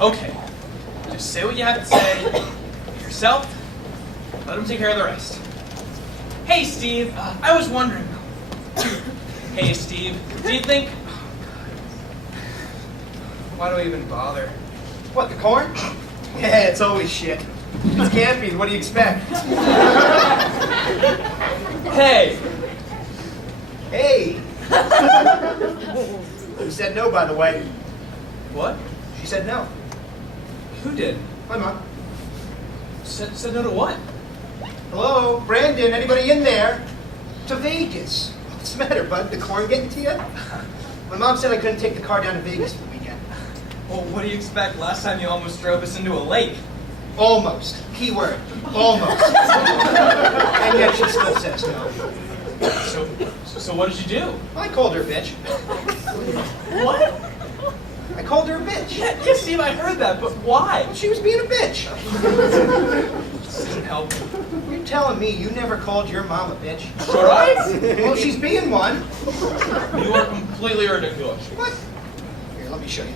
Okay. Just say what you have to say. Be yourself. Let them take care of the rest. Hey, Steve. I was wondering. Hey, Steve. Do you think... Why do I even bother? What, the corn? Yeah, it's always shit. It's campy. What do you expect? Hey. Hey. Who said no, by the way? What? She said no. Who did? My mom. Said no to what? Hello, Brandon, anybody in there? To Vegas. What's the matter, bud? The corn getting to you? My mom said I couldn't take the car down to Vegas for the weekend. Well, what do you expect? Last time you almost drove us into a lake. Almost. Keyword. Almost. And yet she still says no. So what did you do? I called her a bitch. What? I called her a bitch. Yeah, Steve, I heard that, but why? She was being a bitch. This isn't helping. You're telling me you never called your mom a bitch? Right? Well, she's being one. You are completely ridiculous. What? Here, let me show you.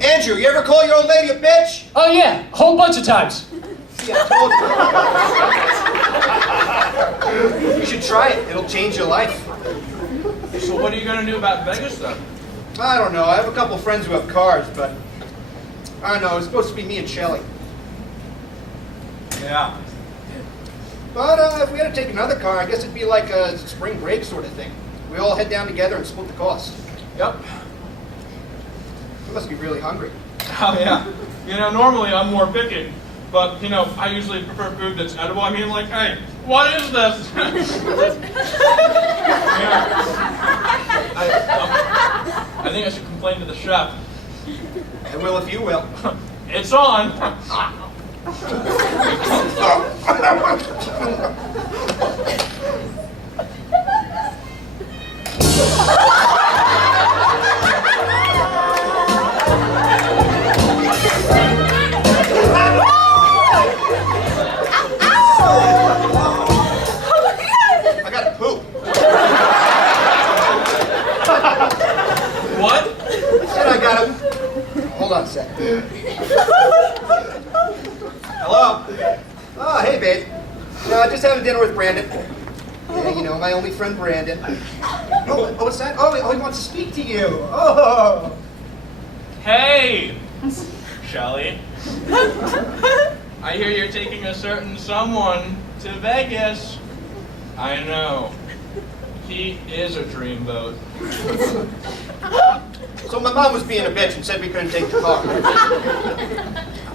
Andrew, you ever call your old lady a bitch? Oh yeah, a whole bunch of times. See, I told you. You should try it. It'll change your life. So what are you going to do about Vegas, then? I don't know. I have a couple friends who have cars, but I don't know. It's supposed to be me and Shelley. Yeah. But if we had to take another car, I guess it'd be like a spring break sort of thing. We all head down together and split the cost. Yep. You must be really hungry. Oh, yeah. You know, normally I'm more picky. But, you know, I usually prefer food that's edible. I mean, like, hey, what is this? I think I should complain to the chef. I will if you will. It's on. I got to poop. What? I said I got to... Hold on a sec. Hello? Oh, hey, babe. No, just having dinner with Brandon. Yeah, you know, my only friend Brandon. Oh, what's that? Oh, he wants to speak to you. Oh. Hey, Shelley. I hear you're taking a certain someone to Vegas. I know. He is a dreamboat. So my mom was being a bitch and said we couldn't take the car.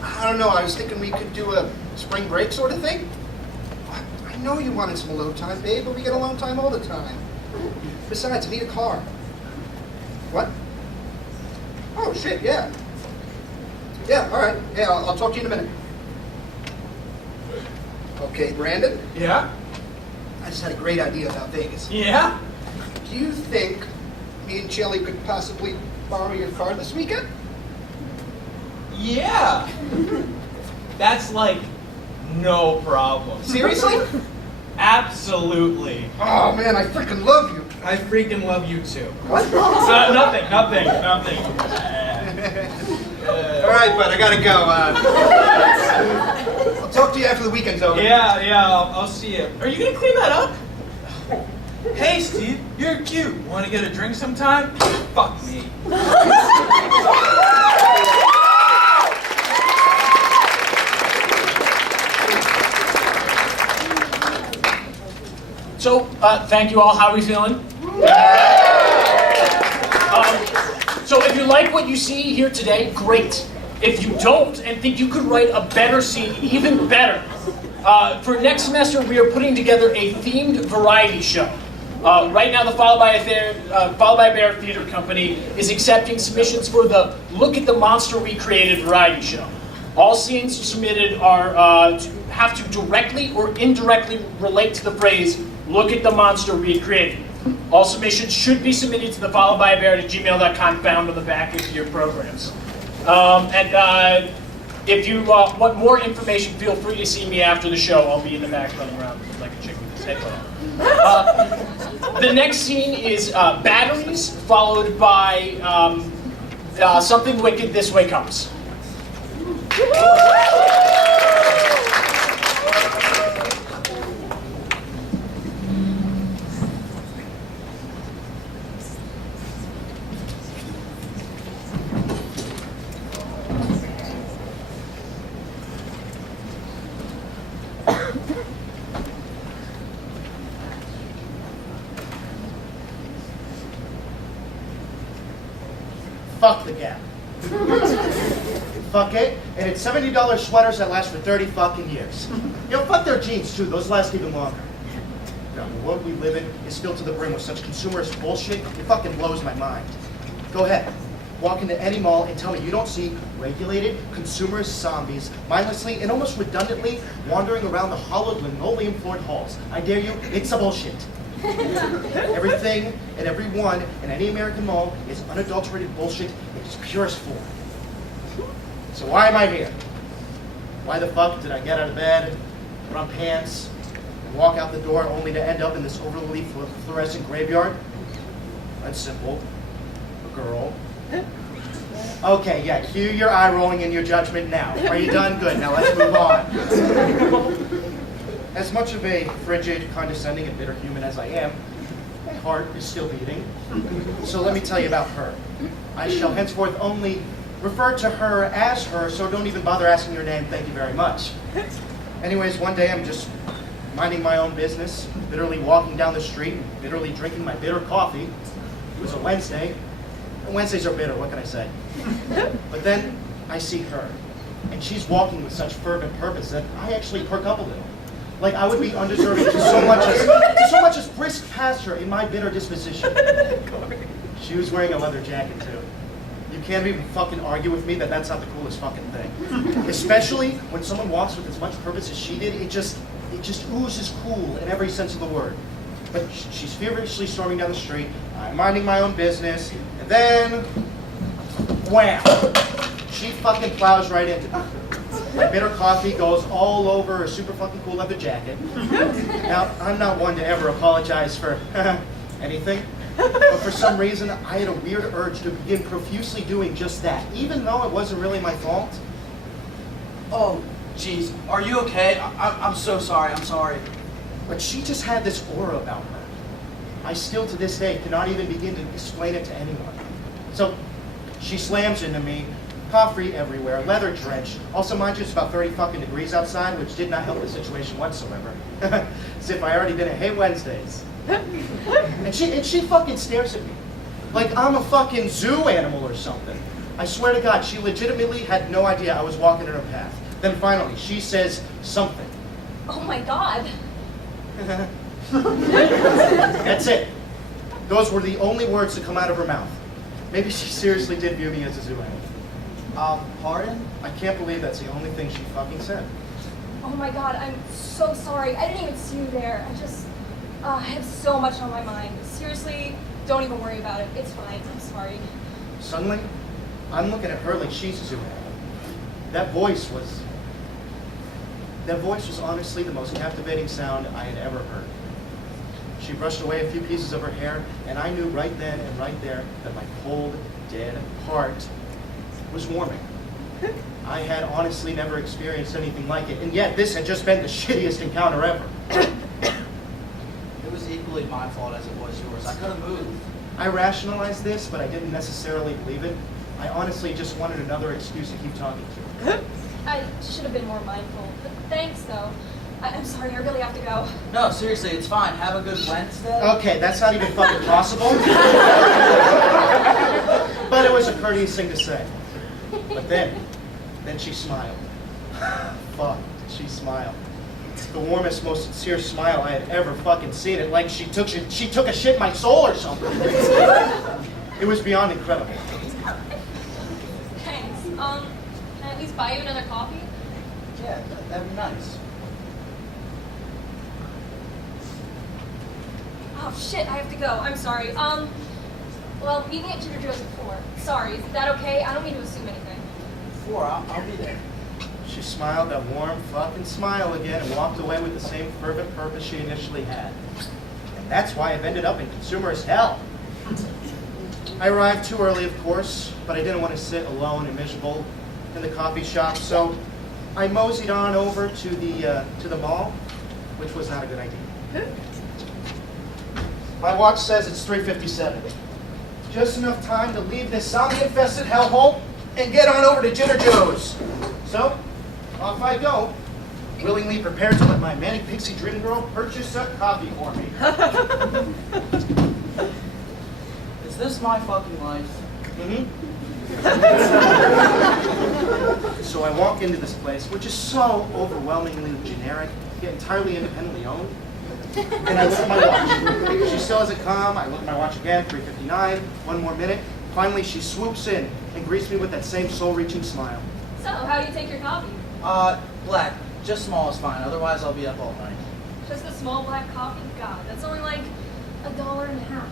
I don't know, I was thinking we could do a spring break sort of thing. I know you wanted some alone time, babe, but we get alone time all the time. Besides, I need a car. What? Oh, shit, yeah. Yeah, all right. Yeah, I'll talk to you in a minute. Okay, Brandon? Yeah? I just had a great idea about Vegas. Yeah? Do you think me and Shelley could possibly borrow your car this weekend? Yeah. That's like no problem. Seriously? Absolutely. Oh, man, I freaking love you. I freaking love you too. What? Nothing. All right, bud, I gotta go. I'll talk to you after the weekend's over. Yeah, I'll see you. Are you gonna clean that up? Hey, Steve, you're cute. Want to get a drink sometime? Fuck me. So, thank you all. How are we feeling? So if you like what you see here today, great. If you don't and think you could write a better scene, even better. For next semester, we are putting together a themed variety show. Right now, the Followed by a Bear Theater Company is accepting submissions for the Look at the Monster We Created variety show. All scenes submitted are have to directly or indirectly relate to the phrase, "Look at the monster we created." All submissions should be submitted to the followedbyabear@gmail.com, found on the back of your programs. If you want more information, feel free to see me after the show. I'll be in the back running around like a chick with his headphone on. The next scene is batteries, followed by Something Wicked This Way Comes. Fuck the Gap. Fuck it. And it's $70 sweaters that last for 30 fucking years. Fuck their jeans too. Those last even longer. The world we live in is filled to the brim with such consumerist bullshit. It fucking blows my mind. Go ahead. Walk into any mall and tell me you don't see regulated, consumerist zombies mindlessly and almost redundantly wandering around the hollowed linoleum-floored halls. I dare you, it's a bullshit. Everything and everyone in any American mall is unadulterated bullshit in its purest form. So why am I here? Why the fuck did I get out of bed, put on pants, and walk out the door only to end up in this overly fluorescent graveyard? That's simple. A girl. Okay, yeah, cue your eye rolling in your judgment now. Are you done? Good, now let's move on. As much of a frigid, condescending, and bitter human as I am, my heart is still beating. So let me tell you about her. I shall henceforth only refer to her as her, so don't even bother asking your name. Thank you very much. Anyways, one day I'm just minding my own business, bitterly walking down the street, and bitterly drinking my bitter coffee. It was a Wednesday. And Wednesdays are bitter, what can I say? But then I see her, and she's walking with such fervent purpose that I actually perk up a little. Like I would be undeserving to so much as brisk past her in my bitter disposition. She was wearing a leather jacket too. You can't even fucking argue with me that that's not the coolest fucking thing. Especially when someone walks with as much purpose as she did, it just oozes cool in every sense of the word. But she's feverishly storming down the street. I'm minding my own business, and then, wham! She fucking plows right into me. My bitter coffee goes all over her super fucking cool leather jacket. Now, I'm not one to ever apologize for anything, but for some reason, I had a weird urge to begin profusely doing just that, even though it wasn't really my fault. Oh, jeez, are you okay? I'm so sorry, I'm sorry. But she just had this aura about her. I still, to this day, cannot even begin to explain it to anyone. So, she slams into me, coffee everywhere, leather drenched. Also, mind you, it's about 30 fucking degrees outside, which did not help the situation whatsoever. As if I already been at Hey Wednesdays. And she fucking stares at me. Like I'm a fucking zoo animal or something. I swear to God, she legitimately had no idea I was walking in her path. Then finally, she says something. Oh my God. That's it. Those were the only words to come out of her mouth. Maybe she seriously did view me as a zoo animal. Pardon? I can't believe that's the only thing she fucking said. Oh my God, I'm so sorry. I didn't even see you there. I have so much on my mind. Seriously, don't even worry about it. It's fine. I'm sorry. Suddenly, I'm looking at her like she's a zoo animal. That voice was honestly the most captivating sound I had ever heard. She brushed away a few pieces of her hair, and I knew right then and right there that my cold, dead heart was warming. I had honestly never experienced anything like it, and yet this had just been the shittiest encounter ever. It was equally my fault as it was yours. I could have moved. I rationalized this, but I didn't necessarily believe it. I honestly just wanted another excuse to keep talking to her. I should have been more mindful. But thanks, though. I'm sorry, I really have to go. No, seriously, it's fine. Have a good Wednesday. Okay, that's not even fucking possible. But it was a courteous thing to say. But then she smiled. Fuck, she smiled. The warmest, most sincere smile I had ever fucking seen. It like she took a shit in my soul or something. It was beyond incredible. Thanks. Can I at least buy you another coffee? Yeah, that'd be nice. Oh shit, I have to go. I'm sorry. Well, meeting at Trader Joe's at 4. Sorry, is that okay? I don't mean to assume anything. 4, I'll be there. She smiled that warm fucking smile again and walked away with the same fervent purpose she initially had. And that's why I've ended up in consumerist hell. I arrived too early, of course, but I didn't want to sit alone and miserable in the coffee shop, so I moseyed on over to the mall, which was not a good idea. My watch says it's 3:57. Just enough time to leave this zombie-infested hellhole and get on over to Jitter Joe's. So, off I go, willingly prepared to let my manic pixie dream girl purchase a coffee for me. Is this my fucking life? So I walk into this place, which is so overwhelmingly generic, yet entirely independently owned. And I look at my watch. She still hasn't come. I look at my watch again, 3:59, one more minute. Finally, she swoops in and greets me with that same soul-reaching smile. So, how do you take your coffee? Black. Just small is fine. Otherwise, I'll be up all night. Just a small black coffee? God, that's only like $1.50.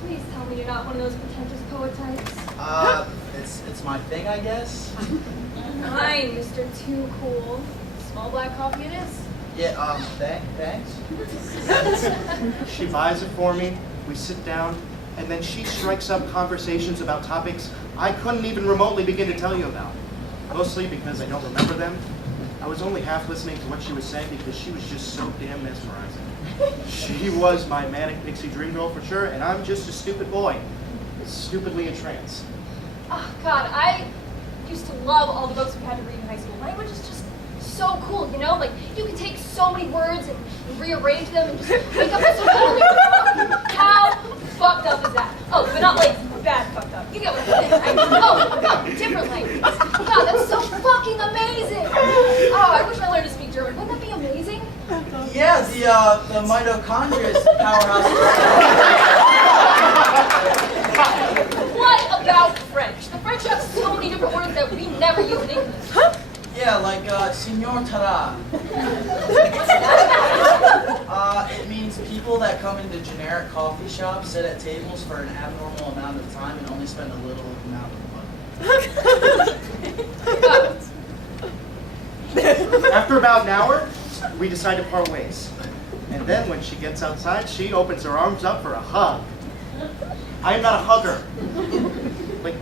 Please tell me you're not one of those pretentious poet types. It's my thing, I guess. Fine, Mr. Too Cool. Small black coffee it is. Yeah, thanks. She buys it for me. We sit down, and then she strikes up conversations about topics I couldn't even remotely begin to tell you about. Mostly because I don't remember them. I was only half listening to what she was saying because she was just so damn mesmerizing. She was my manic pixie dream girl for sure, and I'm just a stupid boy, stupidly entranced. Oh, God, I used to love all the books we had to read in high school. Language is just so cool, you know? Like, you can take so many words and rearrange them and just make up a totally How fucked up is that? Oh, but not like bad fucked up. You get what I'm saying, right? Oh, God, different language. God, that's so fucking amazing. Oh, I wish I learned to speak German. Wouldn't that be amazing? Yeah, the mitochondria is the powerhouse. What about French? The French have so many different words that we never use in English. Yeah, like Signor Tara. What's that? It means people that come into generic coffee shops sit at tables for an abnormal amount of time and only spend a little amount of money. After about an hour, we decide to part ways. And then when she gets outside, she opens her arms up for a hug. I am not a hugger.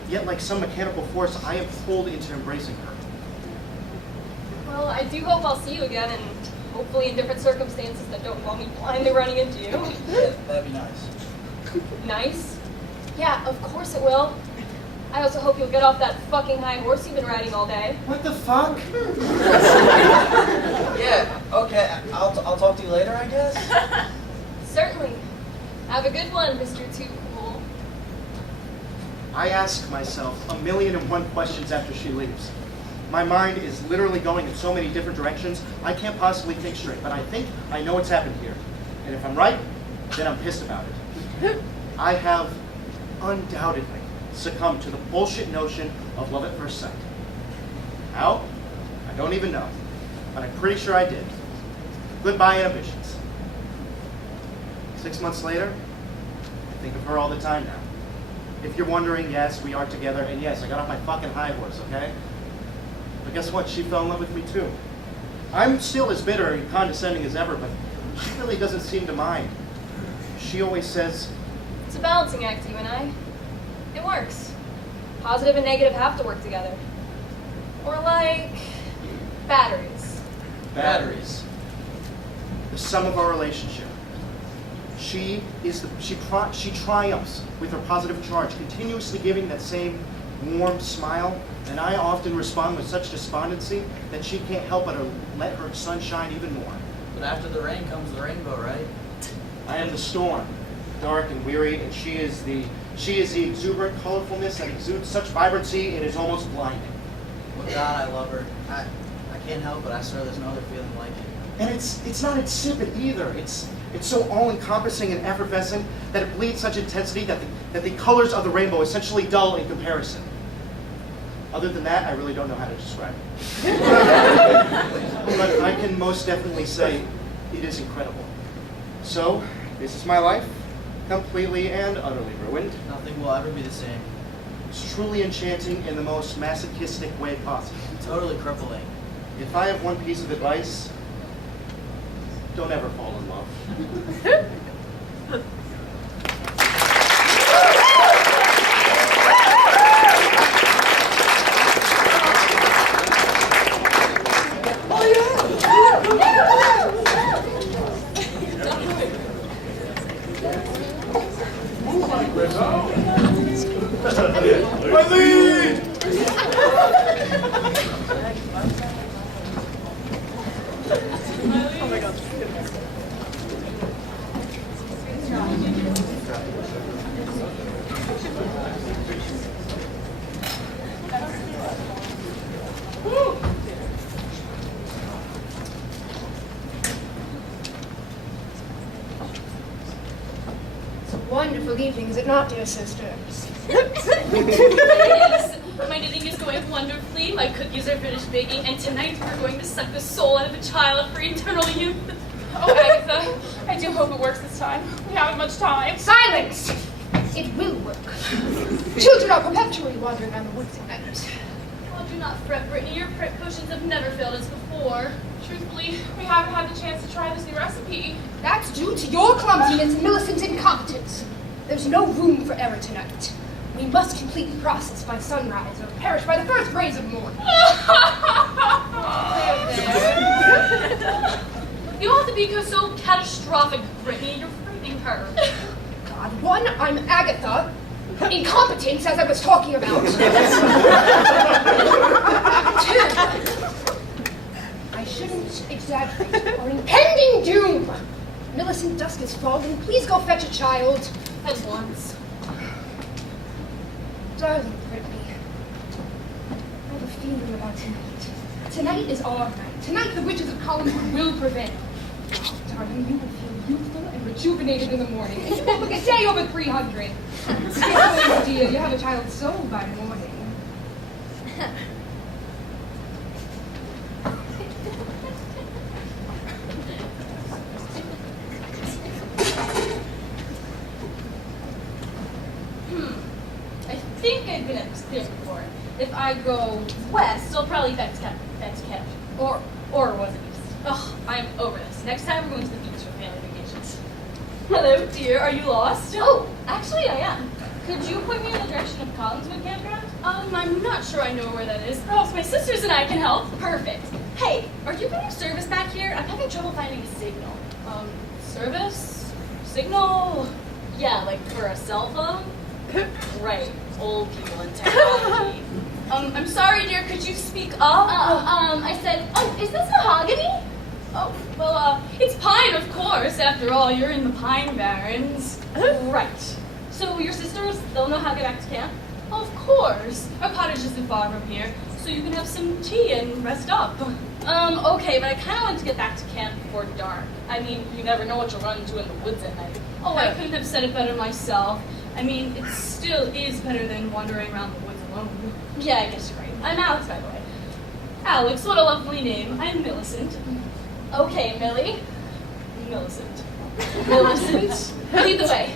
Yet like some mechanical force, I am pulled into embracing her. Well, I do hope I'll see you again, and hopefully in different circumstances that don't involve me blindly running into you. Yeah, that'd be nice. Nice? Yeah, of course it will. I also hope you'll get off that fucking high horse you've been riding all day. What the fuck? Yeah, okay, I'll talk to you later, I guess? Certainly. Have a good one, Mr. Too Cool. I ask myself 1,000,001 questions after she leaves. My mind is literally going in so many different directions, I can't possibly think straight, but I think I know what's happened here. And if I'm right, then I'm pissed about it. I have undoubtedly succumbed to the bullshit notion of love at first sight. How? I don't even know, but I'm pretty sure I did. Goodbye, ambitions. 6 months later, I think of her all the time now. If you're wondering, yes, we are together, and yes, I got off my fucking high horse, okay? But guess what? She fell in love with me too. I'm still as bitter and condescending as ever, but she really doesn't seem to mind. She always says, It's a balancing act, you and I. It works. Positive and negative have to work together. Or like batteries. Batteries. the sum of our relationship. She triumphs with her positive charge, continuously giving that same warm smile, and I often respond with such despondency that she can't help but to let her sun shine even more. But after the rain comes the rainbow, right? I am the storm, dark and weary, and she is the exuberant colorfulness that exudes such vibrancy it is almost blinding. Well, God, I love her. I can't help but I swear there's no other feeling like it. And it's not insipid either. It's so all-encompassing and effervescent that it bleeds such intensity that the colors of the rainbow essentially dull in comparison. Other than that, I really don't know how to describe it. But I can most definitely say it is incredible. So, this is my life, completely and utterly ruined. Nothing will ever be the same. It's truly enchanting in the most masochistic way possible. Totally crippling. If I have one piece of advice, don't ever fall in love. wonderful evening, is it not, dear sisters? Yes. My knitting is going wonderfully, my cookies are finished baking, and tonight we're going to suck the soul out of a child for eternal youth. Oh, Agatha, I do hope it works this time. We haven't much time. Silence! It will work. Children are perpetually wandering around the woods at night. Oh, do not fret, Brittany. Your prick potions have never failed us before. Truthfully, we haven't had the chance to try this new recipe. That's due to your clumsiness and Millicent's incompetence. There's no room for error tonight. We must complete the process by sunrise or perish by the first rays of morn. You don't have to be so catastrophic, Brittany. You're frightening her. God, one, I'm Agatha. Incompetence, as I was talking about. Two, I shouldn't exaggerate our impending doom. Millicent, dusk is falling. Please go fetch a child. At once. Darling Brittany, I have a feeling about tonight. Tonight is our night. Tonight the witches of Collinswood will prevail. Darling, you will feel youthful and rejuvenated in the morning, and you will look a day over 300. Oh, dear, you have a child so by morning. I think I've been at this clear before. If I go west, I'll probably back to camp. Or was it east? Ugh, I'm over this. Next time we're going to the beach for family vacations. Hello, dear. Are you lost? Oh, actually I am. Could you point me in the direction of Collinswood Campground? I'm not sure I know where that is. Perhaps my sisters and I can help. Perfect. Hey, are you getting service back here? I'm having trouble finding a signal. Service? Signal? Yeah, like for a cell phone? Right. Old people in technology. I'm sorry, dear. Could you speak up? I said, is this mahogany? Oh, well, it's pine, of course. After all, you're in the Pine Barrens. Right. So your sisters, they'll know how to get back to camp? Of course. Our cottage isn't far from here, so you can have some tea and rest up. Okay, but I kind of want to get back to camp before dark. I mean, you never know what you'll run into in the woods at night. Oh, I couldn't have said it better myself. I mean, it still is better than wandering around the woods alone. Yeah, I guess you're right. I'm Alex, by the way. Alex, what a lovely name. I'm Millicent. Okay, Millie. Millicent. Millicent. Lead the way.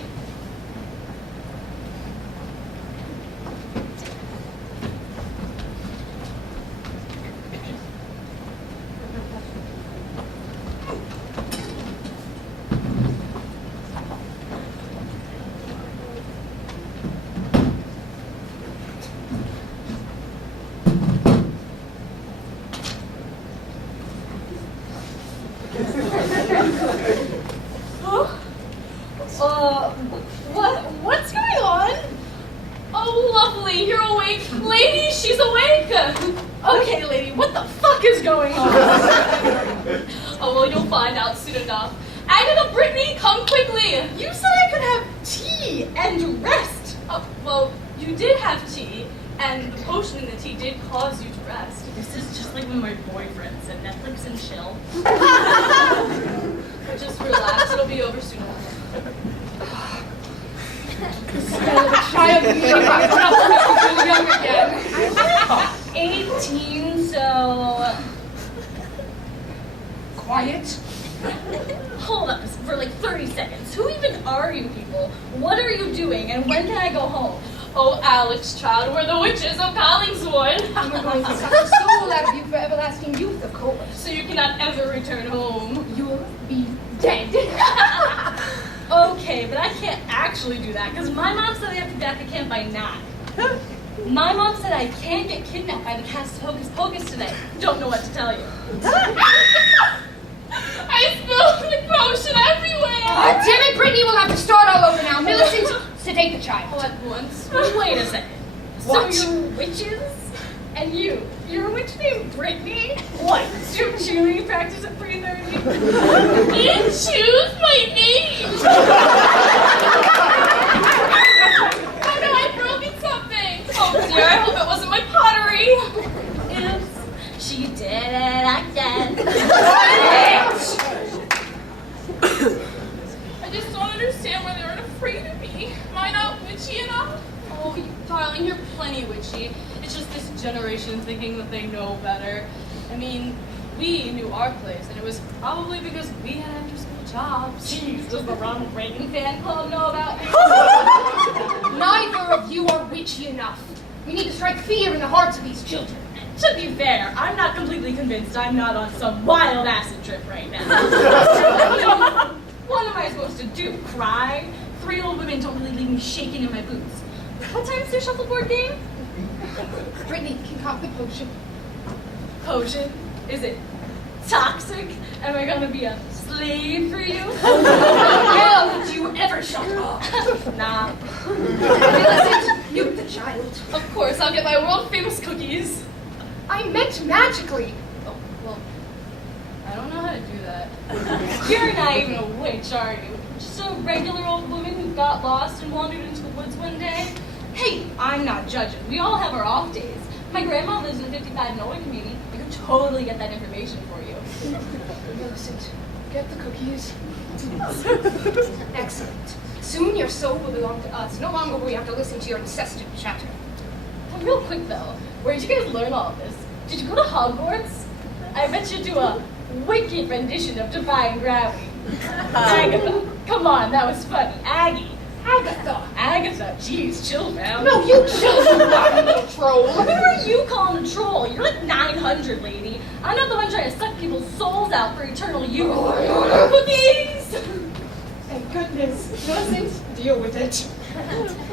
What's going on? Oh, lovely, you're awake. Lady, she's awake. Okay, lady, what the fuck is going on? Oh, well, you'll find out soon enough. Agatha, Brittany, come quickly. You said I could have tea and rest. Oh, well, you did have tea, and the potion in the tea did cause you to rest. This is just like when my boyfriend said Netflix and chill. Just relax, it'll be over soon. The smell of a child eating my young again. 18, so... Quiet. Hold up for like 30 seconds. Who even are you people? What are you doing? And when can I go home? Oh, Alex, child, we're the witches of Collingswood. And we're going to suck the soul out of you for everlasting youth, of course. So you cannot ever return home. You'll be dead. Okay, but I can't actually do that because my mom said I have to be back at camp by 9. My mom said I can't get kidnapped by the cast Hocus Pocus today. Don't know what to tell you. I spilled the potion everywhere. Oh, damn it, Brittany, we'll have to start all over now. Millicent, sedate the child. All at once. Wait a second. What? So you're witches? And you're a witch named Brittany? What? Do cheerleading practice at 3:30? And choose my name! Oh no, I've broken something! Oh dear, I hope it wasn't my pottery! Oops. She did it again. I just don't understand why they aren't afraid of me. witchy enough? Oh, darling, you're plenty witchy. It's just this generation thinking that they know better. I mean, we knew our place, and it was probably because we had after-school jobs. Jeez, does the Ronald Reagan fan club know about you? Neither of you are witchy enough. We need to strike fear in the hearts of these children. To be fair, I'm not completely convinced I'm not on some wild acid trip right now. I mean, what am I supposed to do, cry? 3 old women don't really leave me shaking in my boots. What time's their shuffleboard game? Brittany, concoct the potion. Potion? Is it toxic? Am I gonna be a slave for you? Hell, did you ever shut up? Nah. Millicent, mute the child. Of course, I'll get my world-famous cookies. I meant magically. Oh, well, I don't know how to do that. You're not even a witch, are you? Just a regular old woman who got lost and wandered into the woods one day? Hey, I'm not judging. We all have our off days. My grandma lives in a 55 and older community. I could totally get that information for you. Millicent, get the cookies. Excellent. Soon your soul will belong to us. No longer will we have to listen to your incessant chatter. Real quick though, where'd you guys learn all of this? Did you go to Hogwarts? I bet you do a wicked rendition of Defying Gravity. Agatha, come on, that was funny. Aggie. Agatha, jeez, chill, fam. No, you chill, you naughty little troll. Who are you calling a troll? You're like 900, lady. I'm not the one trying to suck people's souls out for eternal youth. Cookies! Thank goodness. Millicent, deal with it.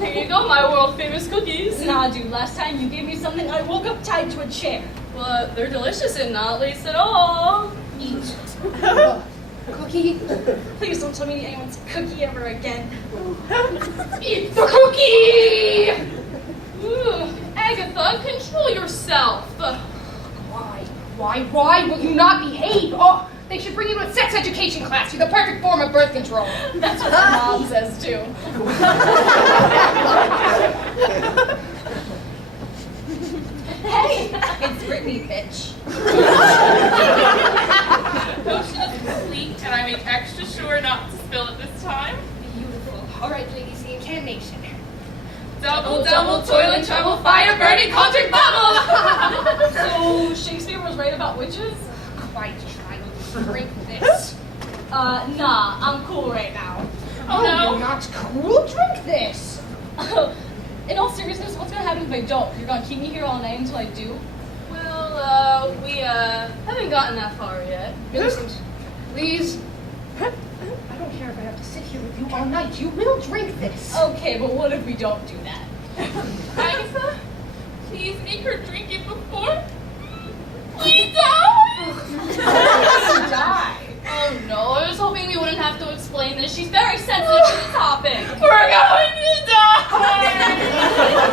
Here you go, my world-famous cookies. Nah, dude, last time you gave me something, I woke up tied to a chair. Well, they're delicious and not laced at all. Eat. Cookie. Please don't tell me anyone's cookie ever again. Eat the cookie! Ooh, Agatha, control yourself. Why will you not behave? Oh, they should bring you to a sex education class. You're the perfect form of birth control. That's what my mom says too. Hey, it's Brittany, bitch. Potion is complete, and I make extra sure not to spill it this time. Beautiful. All right, ladies, the incantation. Double, double, toilet trouble, fire, burning, cauldron, bubble! So Shakespeare was right about witches? Quiet, child. Drink this. Nah, I'm cool right now. Oh no. You're not cool? Drink this. In all seriousness, what's gonna happen if I don't? You're gonna keep me here all night until I do? Well, we haven't gotten that far yet. Millicent, please. I don't care if I have to sit here with you all night. You will drink this. Okay, but what if we don't do that? Agatha, please make her drink it before we die! Die. Oh no, I was hoping we wouldn't have to explain this. She's very sensitive to the topic. We're going to die!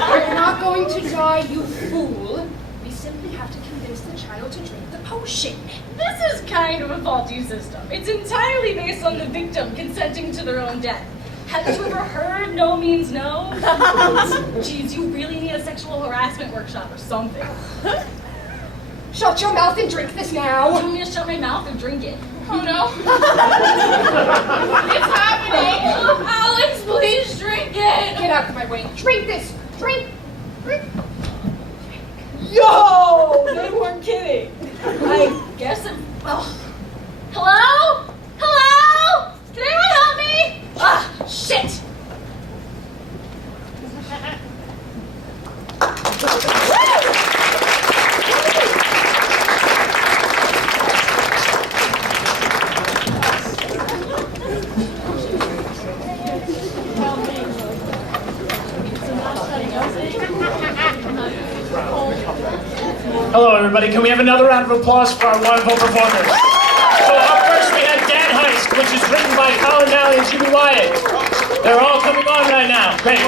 We're not going to die, you fool. We simply have to convince the child to drink the potion. This is kind of a faulty system. It's entirely based on the victim consenting to their own death. Haven't you ever heard no means no? Jeez, you really need a sexual harassment workshop or something. Shut your mouth and drink this now. Do you want me to shut my mouth or drink it? Oh no. It's happening. Alex, please drink it. Get out of my way. Drink this. Drink. Yo! They weren't kidding. I guess it... Oh. Hello? Hello? Can anyone help me? Ah, shit! Hello, everybody. Can we have another round of applause for our wonderful performers? So up first we had Dan Heist, which is written by Colin Nally and Jimmy Wyatt. They're all coming on right now. Great.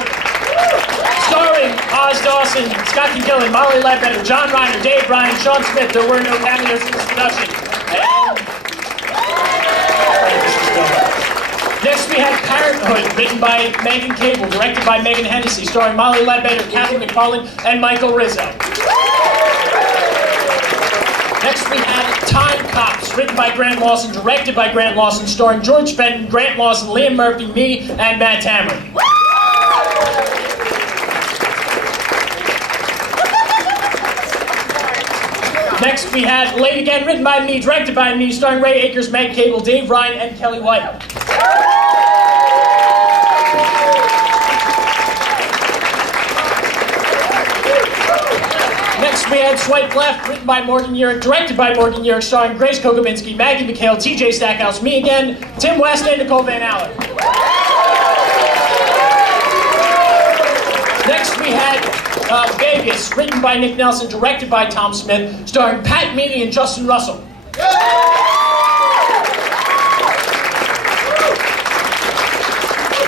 Starring Oz Dawson, Scott Gillen, Molly Ledbetter, John Reiner, Dave Bryan, Sean Smith. There were no cameos in this production. Next we had Parenthood, written by Megan Cable, directed by Megan Hennessey, starring Molly Ledbetter, Kathy McFarlane, and Michael Rizzo. Next we had Time Cops, written by Grant Lawson, directed by Grant Lawson, starring George Fenton, Grant Lawson, Liam Murphy, me, and Matt Tammer. Next, we had Late Again, written by me, directed by me, starring Ray Akers, Meg Cable, Dave Ryan, and Kelly White. Next, we had Swipe Left, written by Morgan Yearick, directed by Morgan Yearick, starring Grace Kokominski, Maggie McHale, TJ Stackhouse, me again, Tim West, and Nicole Van Allen. Next, we had Vegas, written by Nick Nelson, directed by Tom Smith, starring Pat Meaney and Justin Russell.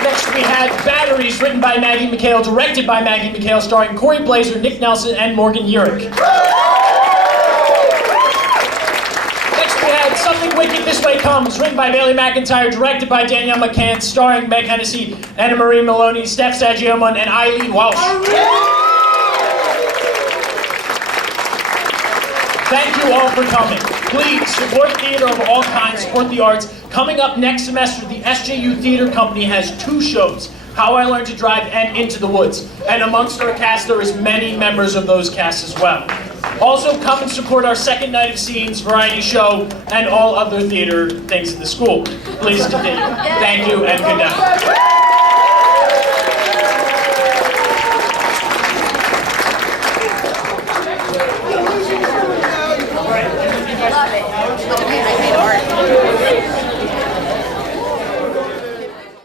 Next, we had Batteries, written by Maggie McHale, directed by Maggie McHale, starring Cory Blazer, Nick Nelson, and Morgan Yearick. Next, we had Something Wicked This Way Comes, written by Bailey McIntyre, directed by Danielle McCants, starring Meg Hennessey, Anna Marie Maloney, Steph Saggiamo, and Eileen Welsh. Thank you all for coming. Please support theater of all kinds, support the arts. Coming up next semester, the SJU Theater Company has 2 shows, How I Learned to Drive and Into the Woods. And amongst our cast, there is many members of those casts as well. Also, come and support our second night of scenes, variety show, and all other theater things in the school. Please continue. Thank you and good night.